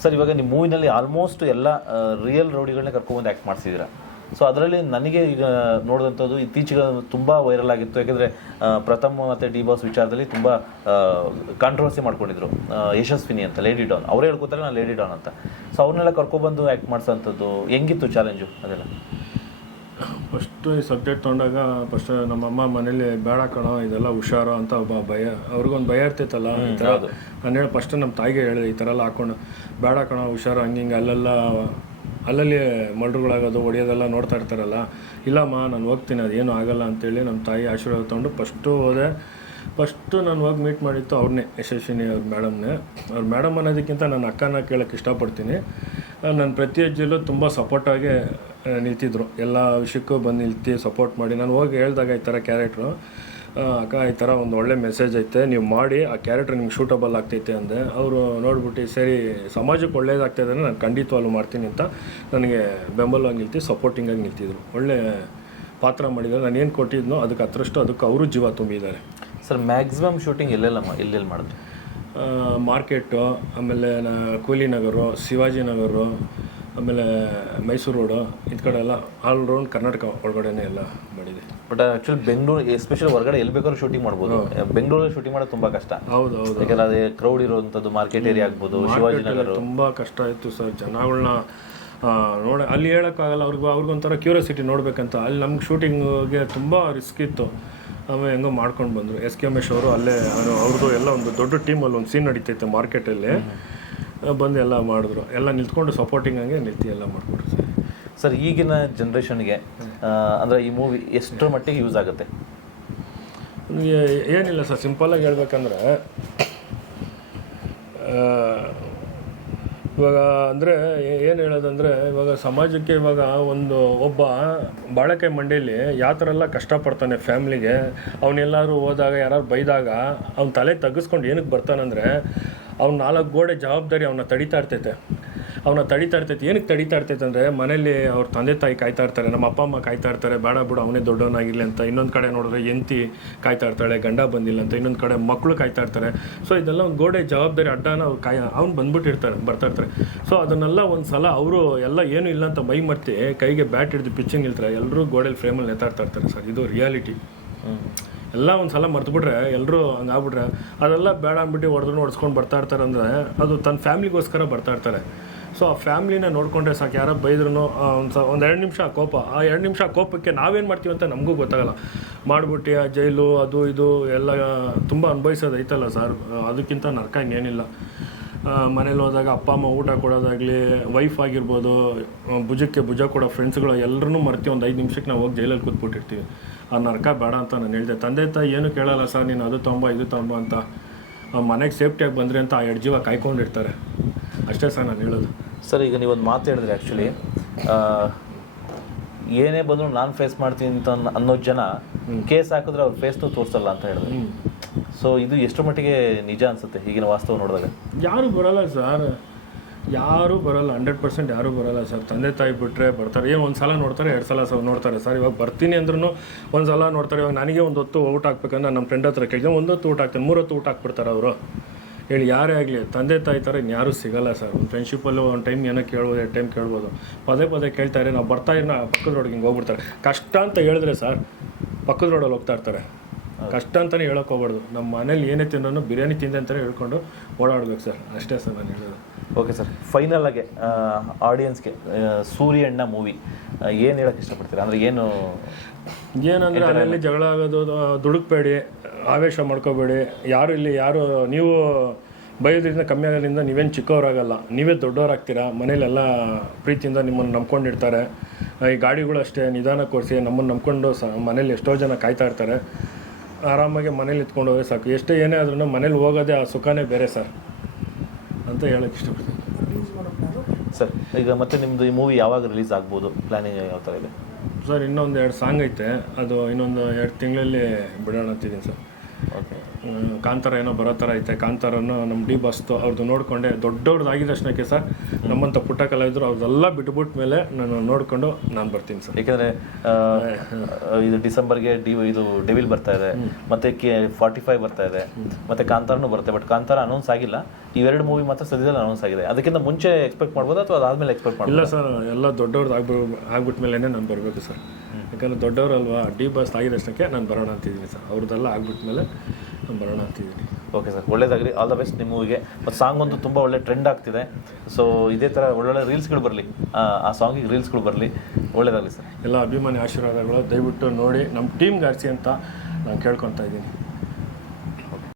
Sir ಇವಾಗ ನಿಮ್ಮ ಮೂವಿನಲ್ಲಿ almost ಎಲ್ಲ ರಿಯಲ್ ರೌಡಿಗಳನ್ನ ಕರ್ಕೊಂಡ್ಬಂದು ಆ್ಯಕ್ಟ್ ಮಾಡಿಸಿದ್ದೀರಾ ಸೊ ಅದರಲ್ಲಿ ನನಗೆ ಈಗ ನೋಡಿದಂಥದ್ದು ಇತ್ತೀಚೆಗೆ ತುಂಬ ವೈರಲ್ ಆಗಿತ್ತು. ಯಾಕೆಂದರೆ ಪ್ರಥಮ ಮತ್ತು ಡಿ ಬಾಸ್ ವಿಚಾರದಲ್ಲಿ ತುಂಬ ಕಾಂಟ್ರವರ್ಸಿ ಮಾಡ್ಕೊಂಡಿದ್ರು. ಯಶಸ್ವಿನಿ ಅಂತ ಲೇಡಿ ಡಾನ್ ಅವರೇ ಹೇಳ್ಕೊತಾರೆ ನಾನು ಲೇಡಿ ಡಾನ್ ಅಂತ. ಸೊ ಅವ್ರನ್ನೆಲ್ಲ ಕರ್ಕೊಬಂದು ಆ್ಯಕ್ಟ್ ಮಾಡಿಸೋಂಥದ್ದು ಹೆಂಗಿತ್ತು ಚಾಲೆಂಜು ಅದೆಲ್ಲ? ಫಸ್ಟು ಈ ಸಬ್ಜೆಕ್ಟ್ ತೊಗೊಂಡಾಗ ಫಸ್ಟ್ ನಮ್ಮಮ್ಮ ಮನೇಲಿ ಬೇಡ ಕಣೋ ಇದೆಲ್ಲ ಹುಷಾರು ಅಂತ ಒಬ್ಬ ಭಯ ಅವ್ರಿಗೊಂದು ಭಯ ಇರ್ತಿತ್ತಲ್ಲ ನಾನು ಹೇಳಿ ಫಸ್ಟ್ ನಮ್ಮ ತಾಯಿಗೆ ಹೇಳಿದೆ, ಈ ಥರ ಎಲ್ಲ ಹಾಕೊಂಡು, ಬೇಡ ಕಣೋ, ಹುಷಾರು, ಹಂಗೆ ಹಿಂಗೆ, ಅಲ್ಲೆಲ್ಲ ಅಲ್ಲಲ್ಲಿ ಮರ್ಡ್ರುಗಳಾಗೋದು, ಹೊಡೆಯೋದೆಲ್ಲ ನೋಡ್ತಾ ಇರ್ತಾರಲ್ಲ, ಇಲ್ಲಮ್ಮ, ನಾನು ಹೋಗ್ತೀನಿ ಅದೇನು ಆಗಲ್ಲ ಅಂತೇಳಿ ನಮ್ಮ ತಾಯಿ ಆಶೀರ್ವಾದ ತೊಗೊಂಡು ಫಸ್ಟು ಹೋದೆ. ಫಸ್ಟು ನಾನು ಹೋಗಿ ಮೀಟ್ ಮಾಡಿತ್ತು ಅವ್ರನ್ನೇ ಯಶಸ್ವಿನಿ ಅವ್ರ ಮೇಡಮ್ನೇ ಅವ್ರ ಮೇಡಮ್ ಅನ್ನೋದಕ್ಕಿಂತ ನನ್ನ ಅಕ್ಕನ ಕೇಳೋಕ್ಕೆ ಇಷ್ಟಪಡ್ತೀನಿ. ನನ್ನ ಪ್ರತಿ ಹೆಜ್ಜೆಲ್ಲೂ ತುಂಬ ಸಪೋರ್ಟಾಗಿ ನಿಲ್ತಿದ್ರು. ಎಲ್ಲ ವಿಷಯಕ್ಕೂ ಬಂದು ನಿಲ್ತಿ ಸಪೋರ್ಟ್ ಮಾಡಿ. ನಾನು ಹೋಗಿ ಹೇಳಿದಾಗ ಈ ಥರ ಕ್ಯಾರೆಕ್ಟ್ರು ಅಕ್ಕ ಈ ಥರ ಒಂದು ಒಳ್ಳೆ ಮೆಸೇಜ್ ಐತೆ. ನೀವು ಮಾಡಿ ಆ ಕ್ಯಾರೆಕ್ಟರ್ ನಿಮ್ಗೆ ಶೂಟಬಲ್ ಆಗ್ತೈತೆ ಅಂದೆ. ಅವರು ನೋಡ್ಬಿಟ್ಟು ಸರಿ ಸಮಾಜಕ್ಕೆ ಒಳ್ಳೇದಾಗ್ತಾಯಿದೆ ನಾನು ಖಂಡಿತವಾಗ್ಲೂ ಮಾಡ್ತೀನಿ ಅಂತ ನನಗೆ ಬೆಂಬಲವಾಗಿ ನಿಲ್ತಿ ಸಪೋರ್ಟಿಂಗಾಗಿ ನಿಲ್ತಿದ್ರು. ಒಳ್ಳೆ ಪಾತ್ರ ಮಾಡಿದ್ದಾರೆ. ನಾನು ಏನು ಕೊಟ್ಟಿದ್ನೋ ಅದಕ್ಕೆ ಹತ್ರಷ್ಟು ಅದಕ್ಕೆ ಅವರು ಜೀವ ತುಂಬಿದ್ದಾರೆ. ಸರ್ ಮ್ಯಾಕ್ಸಿಮಮ್ ಶೂಟಿಂಗ್ ಎಲ್ಲೆಲ್ಲ ಮಾ- ಎಲ್ಲೆಲ್ಲಿ ಮಾಡಿದ್ರು? ಮಾರ್ಕೆಟು ಆಮೇಲೆ ನಾ ಕೂಲಿನಗರು ಶಿವಾಜಿನಗರು ಆಮೇಲೆ ಮೈಸೂರು ರೋಡು ಈ ಕಡೆ ಎಲ್ಲ ಆಲ್ ರೌಂಡ್ ಕರ್ನಾಟಕ ಒಳಗಡೆನೇ ಎಲ್ಲ ಮಾಡಿದೆ. ಬಟ್ ಆ್ಯಕ್ಚುಲಿ ಬೆಂಗಳೂರು ಎಸ್ಪೆಷಲಿ ಹೊರಗಡೆ ಎಲ್ಲಿ ಬೇಕಾದ್ರೂ ಶೂಟಿಂಗ್ ಮಾಡ್ಬೋದು. ಬೆಂಗಳೂರಲ್ಲಿ ಶೂಟಿಂಗ್ ಮಾಡೋದು ತುಂಬ ಕಷ್ಟ. ಹೌದು ಹೌದು ಯಾಕಂದ್ರೆ ಅದೇ ಕ್ರೌಡ್ ಇರುವಂಥದ್ದು ಮಾರ್ಕೆಟ್ ಏರಿಯಾ ಆಗ್ಬೋದು ಶಿವಾಜಿನಗರ ತುಂಬ ಕಷ್ಟ ಇತ್ತು ಸರ್. ಜನಗಳನ್ನ ನೋಡಿ ಅಲ್ಲಿ ಹೇಳೋಕ್ಕಾಗಲ್ಲ. ಅವ್ರಿಗೂ ಅವ್ರಿಗೊಂಥರ ಕ್ಯೂರಿಯಾಸಿಟಿ ನೋಡಬೇಕಂತ. ಅಲ್ಲಿ ನಮ್ಗೆ ಶೂಟಿಂಗ್ಗೆ ತುಂಬ ರಿಸ್ಕ್ ಇತ್ತು. ಆಮೇಲೆ ಹೆಂಗೋ ಮಾಡ್ಕೊಂಡು ಬಂದರು. ಎಸ್ ಕೆ ಉಮೇಶ್ ಅವರು ಅಲ್ಲೇ ಅವ್ರು- ಅವ್ರದ್ದು ಎಲ್ಲ ಒಂದು ದೊಡ್ಡ ಟೀಮಲ್ಲಿ ಒಂದು ಸೀನ್ ನಡೀತೈತೆ ಮಾರ್ಕೆಟಲ್ಲಿ ಬಂದು ಎಲ್ಲ ಮಾಡಿದ್ರು. ಎಲ್ಲ ನಿಂತ್ಕೊಂಡು ಸಪೋರ್ಟಿಂಗ್ ಹಂಗೆ ನಿಂತು ಎಲ್ಲ ಮಾಡಿಕೊಟ್ರು ಸರ್. ಸರ್ ಈಗಿನ ಜನ್ರೇಷನ್ಗೆ ಅಂದರೆ ಈ ಮೂವಿ ಎಷ್ಟರ ಮಟ್ಟಿಗೆ ಯೂಸ್ ಆಗುತ್ತೆ? ಏನಿಲ್ಲ ಸರ್ ಸಿಂಪಲ್ಲಾಗಿ ಹೇಳ್ಬೇಕಂದ್ರೆ ಇವಾಗ ಅಂದರೆ ಏನು ಹೇಳೋದಂದರೆ ಇವಾಗ ಸಮಾಜಕ್ಕೆ ಇವಾಗ ಒಂದು ಒಬ್ಬ ಬಾಳೆಕಾಯಿ ಮಂಡಿಯಲ್ಲಿ ಯಾವ ಥರ ಎಲ್ಲ ಕಷ್ಟಪಡ್ತಾನೆ ಫ್ಯಾಮ್ಲಿಗೆ ಅವನೆಲ್ಲರೂ ಹೋದಾಗ ಯಾರು ಬೈದಾಗ ಅವ್ನ ತಲೆ ತಗ್ಗಿಸ್ಕೊಂಡು ಏನಕ್ಕೆ ಬರ್ತಾನಂದರೆ ಅವ್ನ ನಾಲ್ಕು ಗೋಡೆ ಜವಾಬ್ದಾರಿ ಅವನ್ನ ತಡಿತಾ ಇರ್ತೈತೆ. ಅವನ್ನ ತಡಿತಾ ಇರ್ತೈತೆ. ಏನಕ್ಕೆ ತಡಿತಾ ಇರ್ತೈತೆ ಅಂದರೆ ಮನೇಲಿ ಅವ್ರ ತಂದೆ ತಾಯಿ ಕಾಯ್ತಾ ಇರ್ತಾರೆ, ನಮ್ಮ ಅಪ್ಪ ಅಮ್ಮ ಕಾಯ್ತಾ ಇರ್ತಾರೆ, ಬೇಡ ಬಿಡು, ಅವನೇ ದೊಡ್ಡವನಾಗಿರಲಿ ಅಂತ ಇನ್ನೊಂದು ಕಡೆ ನೋಡಿದ್ರೆ ಎಂತಿ ಕಾಯ್ತಾ ಇರ್ತಾಳೆ, ಗಂಡ ಬಂದಿಲ್ಲ ಅಂತ ಇನ್ನೊಂದು ಕಡೆ ಮಕ್ಕಳು ಕಾಯ್ತಾ ಇರ್ತಾರೆ. ಸೊ ಇದೆಲ್ಲ ಗೋಡೆ ಜವಾಬ್ದಾರಿ ಅಡ್ಡಾನ ಅವ್ರು ಕಾಯ, ಅವ್ನು ಬಂದ್ಬಿಟ್ಟಿರ್ತಾರೆ, ಬರ್ತಾ ಇರ್ತಾರೆ. ಸೊ ಅದನ್ನೆಲ್ಲ ಒಂದು ಸಲ ಅವರು ಎಲ್ಲ ಏನೂ ಇಲ್ಲ ಅಂತ ಮೈ ಮರ್ತಿ ಕೈಗೆ ಬ್ಯಾಟ್ ಹಿಡಿದು ಪಿಚ್ಚಿಂಗ್ ನಿಲ್ತಾರೆ ಎಲ್ಲರೂ ಗೋಡೆಯಲ್ಲಿ ಫ್ರೇಮಲ್ಲಿ ನೇತಾಡ್ತಾ ಇರ್ತಾರೆ ಸರ್, ಇದು ರಿಯಾಲಿಟಿ. ಎಲ್ಲ ಒಂದು ಸಲ ಮರ್ತುಬಿಟ್ರೆ ಎಲ್ಲರೂ ಹಂಗೆ ಆಗ್ಬಿಟ್ರೆ, ಅದೆಲ್ಲ ಬೇಡ ಅಂದ್ಬಿಟ್ಟು ಹೊಡೆದ್ರು ಹೊಡ್ಸ್ಕೊಂಡು ಬರ್ತಾ ಇರ್ತಾರೆ ಅಂದರೆ ಅದು ತನ್ನ ಫ್ಯಾಮಿಲಿಗೋಸ್ಕರ ಬರ್ತಾ ಇರ್ತಾರೆ. ಸೊ ಆ ಫ್ಯಾಮ್ಲಿನ ನೋಡಿಕೊಂಡ್ರೆ ಸಾಕು, ಯಾರೋ ಬೈದ್ರು ಒಂದು ಒಂದು ಎರಡು ನಿಮಿಷ ಕೋಪ. ಆ ಎರಡು ನಿಮಿಷ ಕೋಪಕ್ಕೆ ನಾವೇನು ಮಾಡ್ತೀವಿ ಅಂತ ನಮಗೂ ಗೊತ್ತಾಗಲ್ಲ. ಮಾಡ್ಬಿಟ್ಟು, ಆ ಜೈಲು, ಅದು ಇದು, ಎಲ್ಲ ತುಂಬ ಅನುಭವಿಸೋದೈತಲ್ಲ ಸರ್, ಅದಕ್ಕಿಂತ ನರ್ಕ ಇನ್ನೇನಿಲ್ಲ. ಮನೇಲಿ ಹೋದಾಗ ಅಪ್ಪ ಅಮ್ಮ ಊಟ ಕೊಡೋದಾಗಲಿ ವೈಫ್ ಆಗಿರ್ಬೋದು ಭುಜಕ್ಕೆ ಭುಜ ಕೊಡೋ ಫ್ರೆಂಡ್ಸ್ಗಳು ಎಲ್ಲರೂ ಮರ್ತಿ ಒಂದು ಐದು ನಿಮಿಷಕ್ಕೆ ನಾವು ಹೋಗಿ ಜೈಲಲ್ಲಿ ಕೂತ್ಬಿಟ್ಟಿರ್ತೀವಿ. ಆ ನರ್ಕ ಬೇಡ ಅಂತ ನಾನು ಹೇಳಿದೆ. ತಂದೆ ತಾಯಿ ಏನು ಕೇಳಲ್ಲ ಸರ್ ನೀನು ಅದು ತೊಂಬ ಇದು ತೊಂಬ ಅಂತ. ಮನೆಗೆ ಸೇಫ್ಟಿಯಾಗಿ ಬಂದರೆ ಅಂತ ಆ ಎರಡು ಜೀವ ಕಾಯ್ಕೊಂಡಿರ್ತಾರೆ. ಅಷ್ಟೇ ಸರ್ ನಾನು ಹೇಳೋದು. ಸರ್ ಈಗ ನೀವೊಂದು ಮಾತು ಹೇಳಿದ್ರೆ ಆ್ಯಕ್ಚುಲಿ ಏನೇ ಬಂದರೂ ನಾನು ಫೇಸ್ ಮಾಡ್ತೀನಿ ಅಂತ ಅನ್- ಅನ್ನೋ ಜನ ಕೇಸ್ ಹಾಕಿದ್ರೆ ಅವ್ರ ಫೇಸ್ನೂ ತೋರಿಸಲ್ಲ ಅಂತ ಹೇಳಿದ್ರೆ. ಸೊ ಇದು ಎಷ್ಟು ಮಟ್ಟಿಗೆ ನಿಜ ಅನ್ಸುತ್ತೆ ಈಗಿನ ವಾಸ್ತವ ನೋಡಿದಾಗ? ಯಾರು ಬರಲ್ಲ ಸರ್. ಯಾರೂ ಬರಲ್ಲ, ಹಂಡ್ರೆಡ್ ಪರ್ಸೆಂಟ್ ಯಾರೂ ಬರಲ್ಲ ಸರ್. ತಂದೆ ತಾಯಿ ಬಿಟ್ಟರೆ ಬರ್ತಾರೆ. ಏನು ಒಂದು ಸಲ ನೋಡ್ತಾರೆ ಎರಡು ಸಲ ಸರ್ ನೋಡ್ತಾರೆ ಸರ್. ಇವಾಗ ಬರ್ತೀನಿ ಅಂದ್ರೂ ಒಂದು ಸಲ ನೋಡ್ತಾರೆ. ಇವಾಗ ನನಗೆ ಒಂದು ಹೊತ್ತು ಊಟ ಹಾಕ್ಬೇಕಂದ್ರೆ ನಮ್ಮ ಫ್ರೆಂಡ್ ಹತ್ರ ಕೇಳಿದ್ರೆ ಒಂದು ಹೊತ್ತು ಊಟ ಹಾಕ್ತಾರೆ ಮೂರು ಹೊತ್ತು ಊಟ ಹಾಕ್ಬಿಡ್ತಾರೆ ಅವರು. ಹೇಳಿ, ಯಾರೇ ಆಗಲಿ, ತಂದೆ ತಾಯಿ ಥರ ಇನ್ಯಾರೂ ಸಿಗಲ್ಲ ಸರ್. ಒಂದು ಫ್ರೆಂಡ್ಶಿಪ್ಪಲ್ಲಿ ಒಂದು ಟೈಮ್ ಏನೋ ಕೇಳ್ಬೋದು ಎರಡು ಟೈಮ್ ಕೇಳ್ಬೋದು. ಪದೇ ಪದೇ ಕೇಳ್ತಾರೆ. ನಾವು ಬರ್ತಾ ಇರೋ ಪಕ್ಕದ ರೋಡ್ಗೆ ಹಿಂಗೆ ಹೋಗ್ಬಿಡ್ತಾರೆ. ಕಷ್ಟ ಅಂತ ಹೇಳಿದ್ರೆ ಸರ್, ಪಕ್ಕದ ರೋಡಲ್ಲಿ ಹೋಗ್ತಾ ಇರ್ತಾರೆ. ಕಷ್ಟ ಅಂತಲೇ ಹೇಳೋಕೆ ಹೋಗ್ಬಾರ್ದು. ನಮ್ಮ ಮನೇಲಿ ಏನೇ ತಿಂದ್ರೂ ಬಿರಿಯಾನಿ ತಿಂದೆ ಅಂತಲೇ ಹೇಳ್ಕೊಂಡು ಓಡಾಡ್ಬೇಕು ಸರ್. ಅಷ್ಟೇ ಸರ್ ನಾನು ಹೇಳೋದು. Okay sir. ಫೈನಲ್ ಆಗಿ ಆಡಿಯನ್ಸ್ಗೆ ಸೂರ್ಯಣ್ಣ ಮೂವಿ ಏನು ಹೇಳಕ್ಕೆ ಇಷ್ಟಪಡ್ತೀರಾ? ಅಂದರೆ ಏನು ಏನಂದ್ರೆ ಮನೆಯಲ್ಲಿ ಜಗಳ ಆಗೋದು ದುಡುಕ್ಬೇಡಿ ಆವೇಶ ಮಾಡ್ಕೋಬೇಡಿ. ಯಾರು ಇಲ್ಲಿ ಯಾರು ನೀವು ಬೈಯೋದ್ರಿಂದ ಕಮ್ಮಿ ಆಗೋದ್ರಿಂದ ನೀವೇನು ಚಿಕ್ಕವರಾಗಲ್ಲ. ನೀವೇ ದೊಡ್ಡವರಾಗ್ತೀರಾ? ಮನೇಲೆಲ್ಲ ಪ್ರೀತಿಯಿಂದ ನಿಮ್ಮನ್ನು ನಂಬ್ಕೊಂಡಿರ್ತಾರೆ. ಈ ಗಾಡಿಗಳು ಅಷ್ಟೇ ನಿಧಾನ ಕೊರಿಸಿ ನಮ್ಮನ್ನು ನಂಬ್ಕೊಂಡು ಸ ಮನೇಲಿ ಎಷ್ಟೋ ಜನ ಕಾಯ್ತಾ ಇರ್ತಾರೆ. ಆರಾಮಾಗಿ ಮನೇಲಿ ಇತ್ಕೊಂಡು ಹೋಗಿ ಸಾಕು. ಎಷ್ಟೇ ಏನೇ ಆದ್ರೂ ಮನೇಲಿ ಹೋಗೋದೇ ಆ ಸುಖನೇ ಬೇರೆ ಸರ್ ಅಂತ ಹೇಳೋಕ್ಕೆ ಇಷ್ಟಪಡ್ತೀನಿ. ಸರ್ ಈಗ ಮತ್ತೆ ನಿಮ್ಮದು ಈ ಮೂವಿ ಯಾವಾಗ ರಿಲೀಸ್ ಆಗ್ಬೋದು? ಪ್ಲಾನಿಂಗ್ ಯಾವ ಥರ ಇದೆ? ಸರ್ ಇನ್ನೊಂದು ಎರಡು ಸಾಂಗ್ ಐತೆ. ಅದು ಇನ್ನೊಂದು ಎರಡು ತಿಂಗಳಲ್ಲಿ ಬಿಡೋಣ ಅಂತಿದ್ದೀನಿ ಸರ್. ಕಾಂತಾರ ಏನೋ ಬರೋ ಥರ ಐತೆ. ಕಾಂತಾರನ್ನು ನಮ್ಮ ಡಿ ಬಸ್ತು ಅವ್ರದ್ದು ನೋಡಿಕೊಂಡೆ. ದೊಡ್ಡವ್ರದ್ದು ಆಗಿದ ತಕ್ಷಣಕ್ಕೆ ಸರ್ ನಮ್ಮಂಥ ಪುಟ್ಟ ಕಲಾವಿದರು ಅವ್ರದ್ದೆಲ್ಲ ಬಿಟ್ಬಿಟ್ಟ ಮೇಲೆ ನಾನು ನೋಡಿಕೊಂಡು ನಾನು ಬರ್ತೀನಿ ಸರ್. ಏಕೆಂದರೆ ಇದು ಡಿಸೆಂಬರ್ಗೆ ಡಿ ಇದು ಡೆವಿಲ್ ಬರ್ತಾ ಇದೆ. ಮತ್ತು ಕೆ ಫಾರ್ಟಿ ಫೈವ್ ಬರ್ತಾ ಇದೆ. ಮತ್ತು ಕಾಂತಾರನೂ ಬರುತ್ತೆ. ಬಟ್ ಕಾಂತಾರ ಅನೌನ್ಸ್ ಆಗಿಲ್ಲ. ಇವೆರಡು ಮೂವಿ ಮಾತ್ರ ಸದ್ಯದಲ್ಲಿ ಅನೌನ್ಸ್ ಆಗಿದೆ. ಅದಕ್ಕಿಂತ ಮುಂಚೆ ಎಕ್ಸ್ಪೆಕ್ಟ್ ಮಾಡ್ಬೋದು ಅಥವಾ ಅದಾದಮೇಲೆ ಎಕ್ಸ್ಪೆಕ್ಟ್ ಇಲ್ಲ ಸರ್ ಎಲ್ಲ ದೊಡ್ಡವ್ರದ್ದು ಆಗ್ಬಿಟ್ಟು ಆಗ್ಬಿಟ್ಟ ಮೇಲೆ ನಾನು ಬರಬೇಕು ಸರ್. ಯಾಕಂದರೆ ದೊಡ್ಡವರಲ್ವಾ? ಡಿ ಬಸ್ ಆಗಿರೋಷ್ಟಕ್ಕೆ ನಾನು ಬರೋಣ ಅಂತಿದ್ದೀನಿ ಸರ್. ಅವ್ರದ್ದೆಲ್ಲ ಆಗ್ಬಿಟ್ಟ ಮೇಲೆ ನಾನು ಬರೋಣ ಅಂತಿದ್ದೀನಿ. ಓಕೆ ಸರ್ ಒಳ್ಳೇದಾಗಲಿ. ಆಲ್ ದ ಬೆಸ್ಟ್ ನಿಮ್ಮ ಮೂವಿಗೆ ಮತ್ತು ಸಾಂಗ್ ಒಂದು ತುಂಬ ಒಳ್ಳೆ ಟ್ರೆಂಡ್ ಆಗ್ತಿದೆ. ಸೊ ಇದೇ ಥರ ಒಳ್ಳೊಳ್ಳೆ ರೀಲ್ಸ್ಗಳು ಬರಲಿ. ಆ ಸಾಂಗಿಗೆ ರೀಲ್ಸ್ಗಳು ಬರಲಿ. ಒಳ್ಳೇದಾಗಲಿ ಸರ್ ಎಲ್ಲ ಅಭಿಮಾನಿ ಆಶೀರ್ವಾದಗಳು. ದಯವಿಟ್ಟು ನೋಡಿ ನಮ್ಮ ಟೀಮ್ಗೆ ಆರಿಸಿ ಅಂತ ನಾನು ಕೇಳ್ಕೊತಾ ಇದ್ದೀನಿ.